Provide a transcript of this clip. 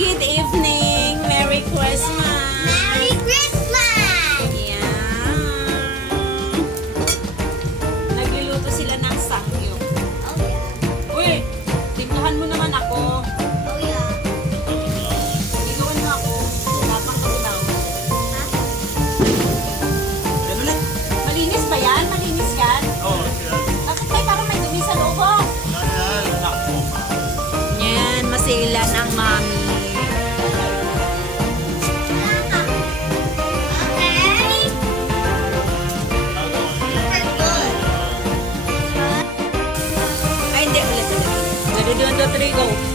Good evening! Merry Christmas! Merry Christmas! Yeah. Nagluluto sila ng sakyo. Oh yeah. Uy! Timplahan mo naman ako. Oh yeah. Iligawan mo ako. Tapang kagulaw. Ha? Yan ulit. Malinis ba yan? Malinis yan? Oo, yan. Bakit may parang may dumi sa loob? Oh? Wala yan. Anak mo. Yan, masilan ang mami. Okay. That's good. Ay, hindi. Ulit. 1, 2, 3, go.